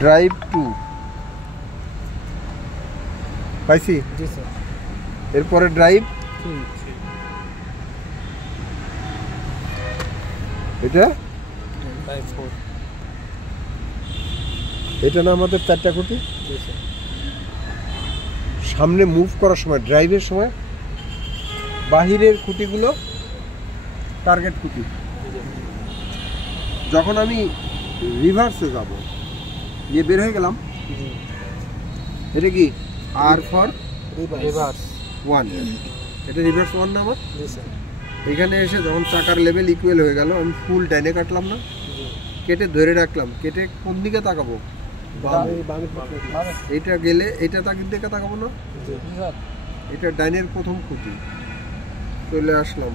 Drive 2 পাইছি। জি sir. এরপরে drive 3 এটা ড্রাইভ 4 এটা না আমাদের 4টা খুঁটি। জি স্যার। সামনে মুভ করার সময় ড্রাইভের সময় বাহিরের খুঁটিগুলো টার্গেট খুঁটি। যখন আমি রিভার্সে যাব নিয়ে বের হয়ে গেলাম, জি এটা কি আর ফর রিভার্স 1, এটা রিভার্স 1 না আমার। জি স্যার। এখানে এসে যখন চাকার লেভেল ইকুয়াল হয়ে গেল আমি ফুল ডাইনে কাটলাম না, জি কেটে ধরে রাখলাম, কেটে কোন দিকে তাকাবো? বামে এইটা গেলে এইটা তাকির দিকে তাকাবো না, জি স্যার। এটা ডাইনের প্রথম খুঁটি। চলে আসলাম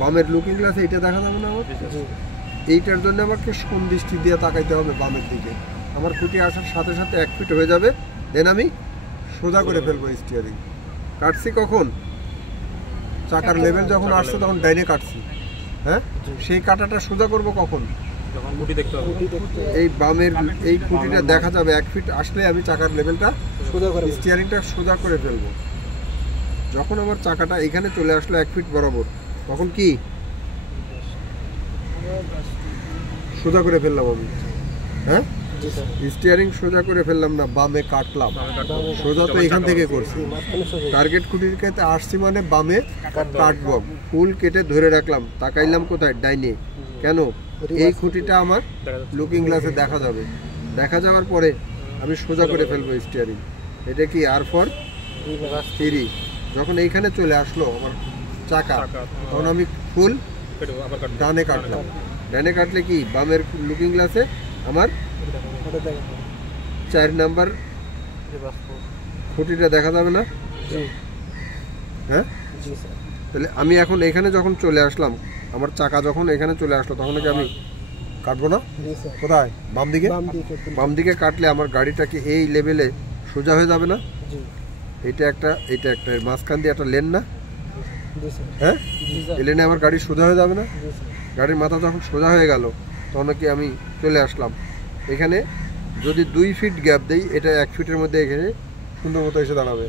বামের লুকিং গ্লাসে, এটা দেখা যাবে না আমার। জি এইটার জন্য আমাকে কোন দৃষ্টি দিয়ে তাকাইতে হবে? বামের দিকে। আমার খুঁটি আসার সাথে সাথে 1 ফিট হয়ে যাবে, দেন আমি সোজা করে ফেলবো স্টিয়ারিং। কাটছি কখন? চাকার লেভেল যখন আসছে তখন ডাইনে কাটছি, হ্যাঁ। সেই কাটাটা সোজা করব কখন? যখন খুঁটি দেখতে হবে। এই বামের এই খুঁটিটা দেখা যাবে 1 ফিট আসলে আমি চাকার লেভেলটা সোজা করে স্টিয়ারিংটা সোজা করে ফেলবো। যখন আমার চাকাটা এখানে চলে আসলো 1 ফিট বরাবর, তখন কি সোজা করে ফেললাম আমি, হ্যাঁ। জি স্যার। স্টিয়ারিং সোজা করে ফেললাম না, বামে কাটলাম। সোজা তো এখান থেকে করছি, টার্গেট খুঁটির কাছে আসছি মানে বামে কাটবো। ফুল কেটে ধরে রাখলাম, তাকাইলাম কোথায়? ডাইনে। কেন? এই খুঁটিটা আমার লুকিং গ্লাসে দেখা যাবে। দেখা যাওয়ার পরে আমি সোজা করে ফেলবো স্টিয়ারিং। এটা কি আর ফর 3। যখন এইখানে চলে আসলো আমার চাকা, তখন আমি ফুল ডানে কাটলাম। ডানে কাটলে কি বামের লুকিং গ্লাসে আমার 4 নাম্বার খুঁটিটা দেখা যাবে না, জি হ্যাঁ। জি স্যার। তাহলে আমি এখন এখানে যখন চলে আসলাম, আমার চাকা যখন এখানে চলে আসলো, তখন কি আমি কাটবো না? জি স্যার। কোথায়? বাম দিকে। বাম দিকে। বাম দিকে কাটলে আমার গাড়িটা কি এই লেভেলে সোজা হয়ে যাবে না? জি এটা একটা এর মাঝখান দিয়ে একটা লেন না, জি স্যার। হ্যাঁ। জি স্যার। এই লেনে আমার গাড়ি সোজা হয়ে যাবে না? জি স্যার। গাড়ির মাথা যখন সোজা হয়ে গেল, তখন কি আমি চলে আসলাম এখানে। যদি 2 ফিট গ্যাপ দেই, এটা 1 ফিটের মধ্যে এখানে সুন্দর মতো এসে দাঁড়াবে।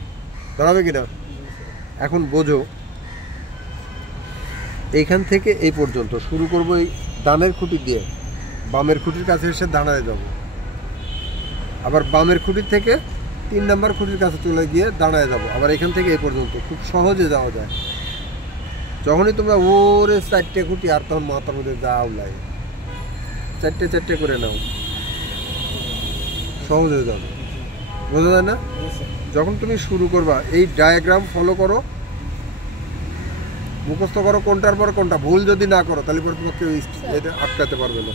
দাঁড়াবে কিনা? এখন বোঝো, এইখান থেকে এই পর্যন্ত শুরু করবো এই ডানের খুঁটি দিয়ে, বামের খুঁটির কাছে এসে দাঁড়ায় যাব। আবার বামের খুঁটির থেকে 3 নাম্বার খুঁটির কাছে চলে গিয়ে দাঁড়ায় যাব। আবার এখান থেকে এই পর্যন্ত খুব সহজে যাওয়া যায়। যখনই তোমরা ওরে 4টে খুঁটি, আর তখন মাথার মধ্যে যাও লাগে 4টে করে নাও, সহজ হয়ে যাবে। বোঝা যায় না? যখন তুমি শুরু করবা এই ডায়াগ্রাম ফলো করো, মুখস্থ করো কোনটার পর কোনটা। ভুল যদি না করো তাহলে পরে তোমাকে এটা আটকাতে পারবে না।